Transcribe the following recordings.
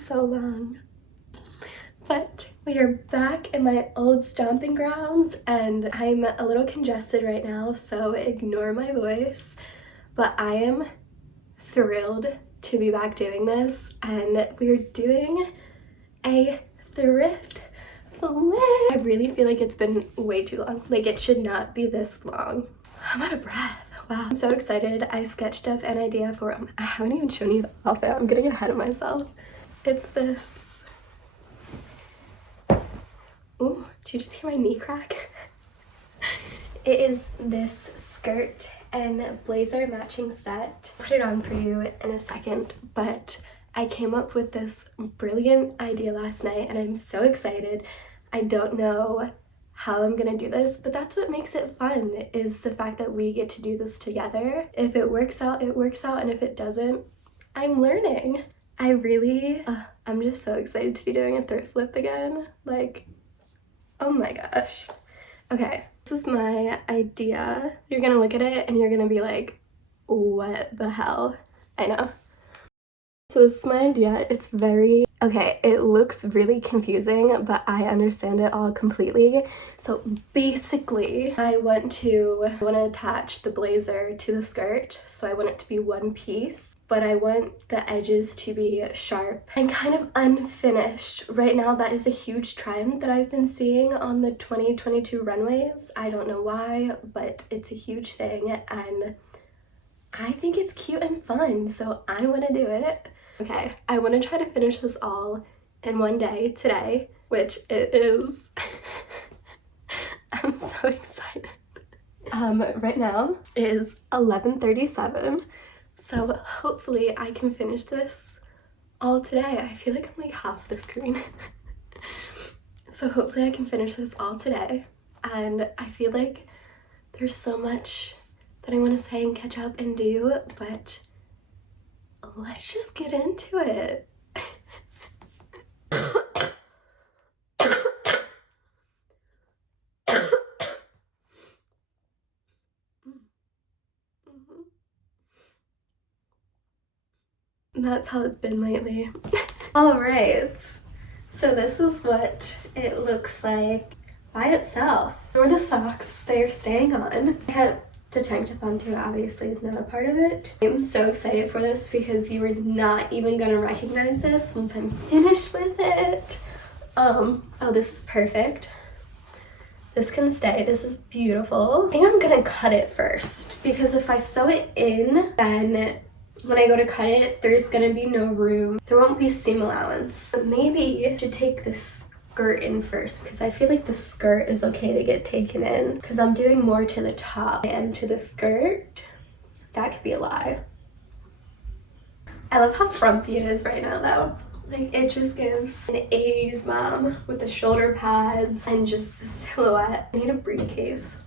so long. But we are back in my old stomping grounds and I'm a little congested right now, so ignore my voice. But I am thrilled to be back doing this, and we're doing a thrift flip. I really feel like it's been way too long. Like, it should not be this long. I'm out of breath. Wow, I'm so excited. I sketched up an idea for, I haven't even shown you the outfit. I'm getting ahead of myself. It's this, oh, did you just hear my knee crack? It is this skirt and blazer matching set. I'll put it on for you in a second, but I came up with this brilliant idea last night and I'm so excited. I don't know how I'm gonna do this, but that's what makes it fun, is the fact that we get to do this together. If it works out, it works out, and if it doesn't, I'm learning. I'm just so excited to be doing a thrift flip again. Like, oh my gosh. Okay, this is my idea. You're gonna look at it and you're gonna be like, what the hell? I know. So this is my idea. It's very, okay, it looks really confusing, but I understand it all completely. So basically, I want to attach the blazer to the skirt, so I want it to be one piece, but I want the edges to be sharp and kind of unfinished. Right now, that is a huge trend that I've been seeing on the 2022 runways. I don't know why, but it's a huge thing, and I think it's cute and fun, so I want to do it. Okay, I want to try to finish this all in one day today, which it is. I'm so excited. Right now is 11:37, so hopefully I can finish this all today. I feel like I'm like half the screen. So hopefully I can finish this all today, and I feel like there's so much that I want to say and catch up and do, but let's just get into it. That's how it's been lately. All right, so this is what it looks like by itself. For the socks, they're staying on. I have the tank top on too, obviously is not a part of it. I'm so excited for this because you are not even gonna recognize this once I'm finished with it. Oh, this is perfect. This can stay. This is beautiful. I think I'm gonna cut it first, because if I sew it in, then when I go to cut it, there's gonna be no room. There won't be seam allowance. But maybe I should take this skirt in first, because I feel like the skirt is okay to get taken in, because I'm doing more to the top and to the skirt. That could be a lie. I love how frumpy it is right now though. Like, it just gives an 80s mom with the shoulder pads and just the silhouette. I need a briefcase.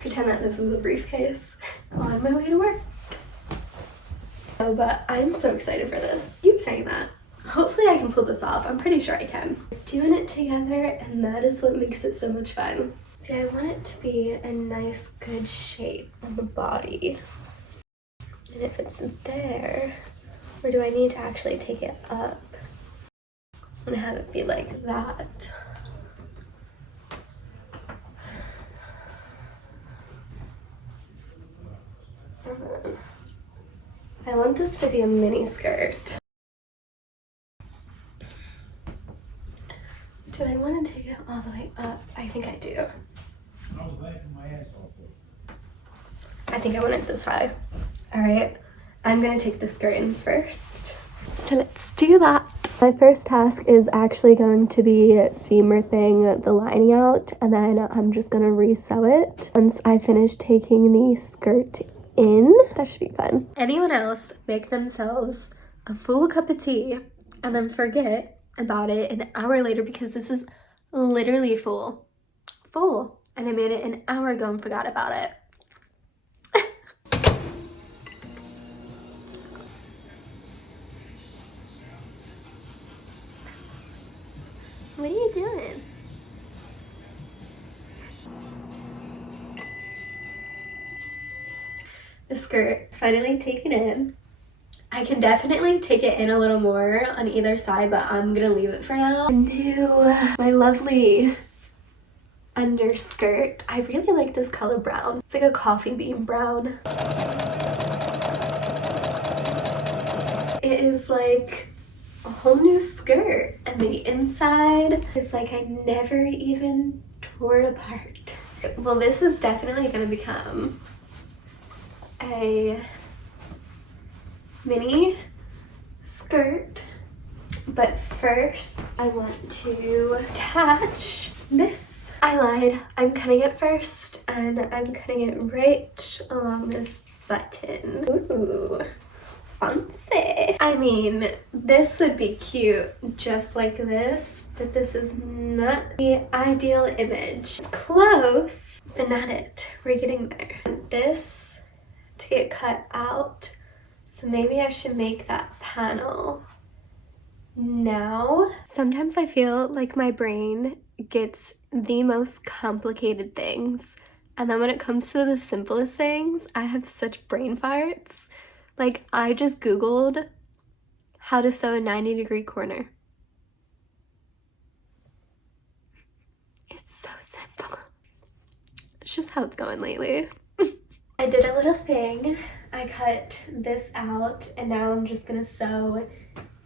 Pretend that this is a briefcase on my way to work. Oh, but I'm so excited for this. Keep saying that. Hopefully I can pull this off. I'm pretty sure I can. We're doing it together, and that is what makes it so much fun. See, I want it to be a nice, good shape on the body. And if it's there, or do I need to actually take it up and have it be like that? I want this to be a mini skirt. Do I want to take it all the way up? I think I do. I think I want it this high. All right, I'm gonna take the skirt in first. So let's do that. My first task is actually going to be seam ripping the lining out, and then I'm just gonna re-sew it once I finish taking the skirt in. That should be fun. Anyone else make themselves a full cup of tea and then forget about it an hour later, because this is literally full, and I made it an hour ago and forgot about it. What are you doing? The skirt is finally taken in. I I can definitely take it in a little more on either side, but I'm gonna leave it for now. Into my lovely underskirt. I really like this color brown. It's like a coffee bean brown. It is like a whole new skirt, and the inside is like I never even tore it apart. Well, this is definitely gonna become a mini skirt, but first I want to attach this. I lied. I'm cutting it first, and I'm cutting it right along this button. Ooh, fancy. I mean, this would be cute just like this, but this is not the ideal image. It's close, but not it. We're getting there. And this to get cut out, so maybe I should make that panel now. Sometimes I feel like my brain gets the most complicated things, and then when it comes to the simplest things, I have such brain farts. Like, I just Googled how to sew a 90-degree corner. It's so simple. It's just how it's going lately. I did a little thing. I cut this out, and now I'm just gonna sew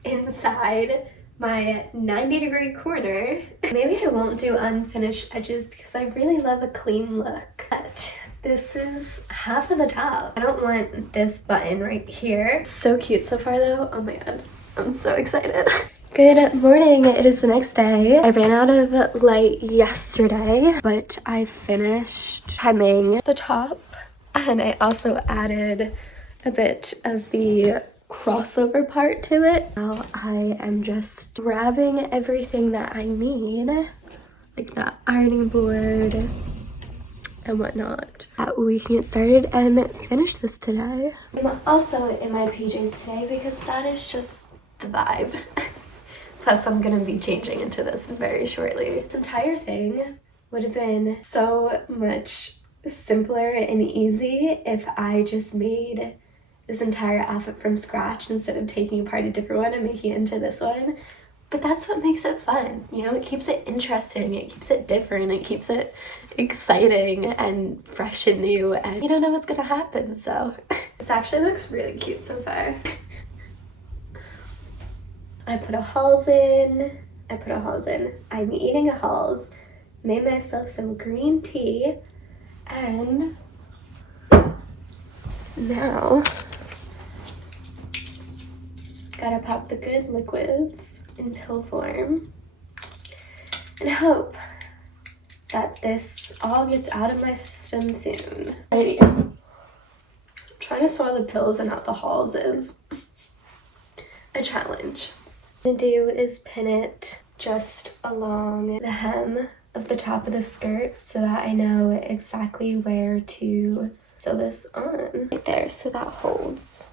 inside my 90-degree corner. Maybe I won't do unfinished edges because I really love a clean look. But this is half of the top. I don't want this button right here. It's so cute so far though. Oh my god, I'm so excited. Good morning, it is the next day. I ran out of light yesterday, but I finished hemming the top, and I also added a bit of the crossover part to it. Now I am just grabbing everything that I need, like that ironing board and whatnot, that we can get started and finish this today. I'm also in my PJs today because that is just the vibe. Plus I'm gonna be changing into this very shortly. This entire thing would have been so much simpler and easy if I just made this entire outfit from scratch instead of taking apart a different one and making it into this one. But that's what makes it fun, you know? It keeps it interesting, it keeps it different, it keeps it exciting and fresh and new, and you don't know what's gonna happen, so. This actually looks really cute so far. I put a Halls in, I'm eating a Halls, made myself some green tea, and now gotta pop the good liquids in pill form and hope that this all gets out of my system soon. Alrighty. Trying to swallow the pills and not the Halls is a challenge. What I'm gonna do is pin it just along the hem of the top of the skirt so that I know exactly where to sew this on. Right there, so that holds.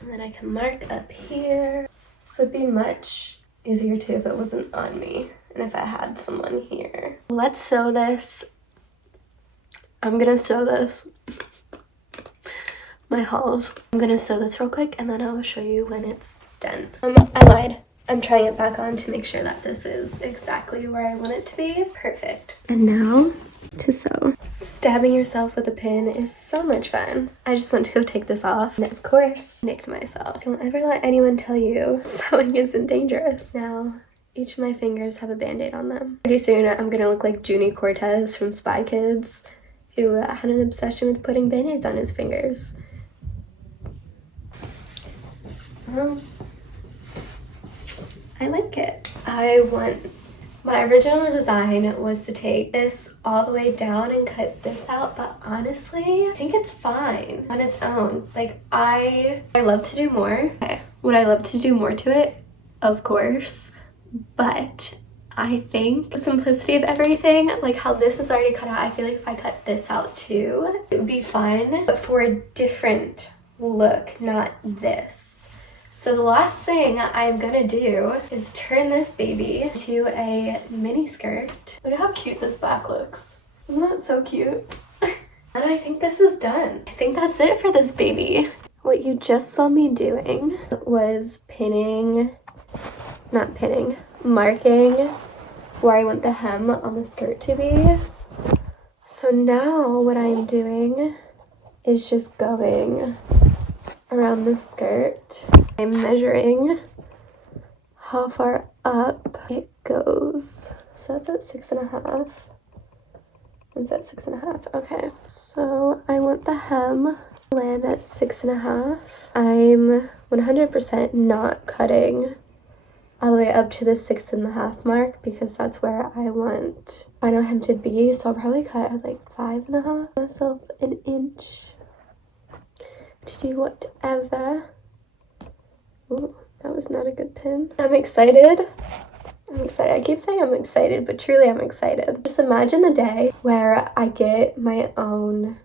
And then I can mark up here. This would be much easier too if it wasn't on me and if I had someone here. Let's sew this. I'm gonna sew this. My Halls. I'm gonna sew this real quick and then I will show you when it's done. I lied. I'm trying it back on to make sure that this is exactly where I want it to be. Perfect. And now to sew. Stabbing yourself with a pin is so much fun. I just went to go take this off and of course nicked myself. Don't ever let anyone tell you sewing isn't dangerous. Now each of my fingers have a band-aid on them. Pretty soon I'm gonna look like Junie Cortez from Spy Kids, who had an obsession with putting band-aids on his fingers. I like it. My original design was to take this all the way down and cut this out, but honestly, I think it's fine on its own. Like, I love to do more. Okay. Would I love to do more to it? Of course. But I think the simplicity of everything, like how this is already cut out, I feel like if I cut this out too, it would be fun, but for a different look, not this. So the last thing I'm gonna do is turn this baby into a mini skirt. Look at how cute this back looks. Isn't that so cute? And I think this is done. I think that's it for this baby. what you just saw me doing was marking where I want the hem on the skirt to be. So now what I'm doing is just going around the skirt. I'm measuring how far up it goes. So that's at 6.5. It's at 6.5. Okay. So I want the hem to land at 6.5. I'm 100% not cutting all the way up to the 6.5 mark because that's where I want final hem to be. So I'll probably cut at like 5.5. Myself an inch to do whatever. Ooh, that was not a good pin. I'm excited. I keep saying I'm excited, but truly I'm excited. Just imagine the day where I get my own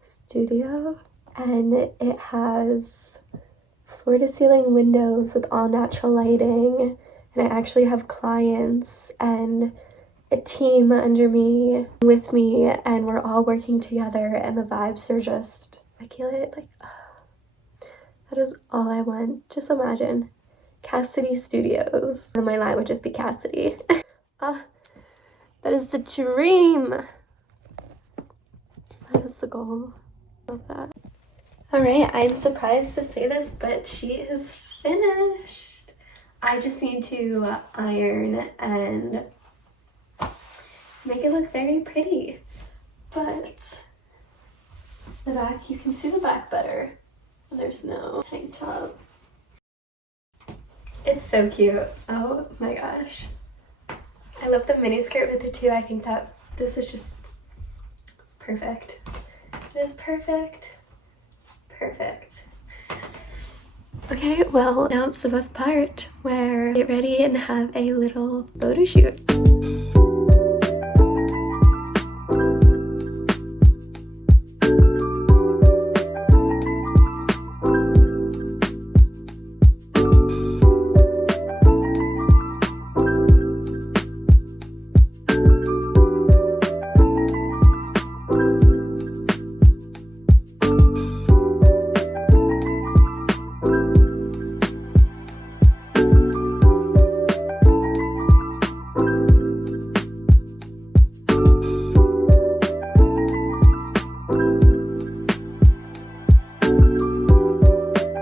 studio and it has floor-to-ceiling windows with all natural lighting, and I actually have clients and a team under me, with me, and we're all working together, and the vibes are just immaculate. Like, that is all I want. Just imagine Cassidy Studios, and my line would just be Cassidy. That is the dream. That is the goal. Love that. All right, I'm surprised to say this, but she is finished. I just need to iron and make it look very pretty. But the back, you can see the back better. There's no tank top. It's so cute. Oh my gosh. I love the mini skirt with it too. I think that this is just, it's perfect. It is perfect. Perfect. Okay, well, now it's the best part where I get ready and have a little photo shoot.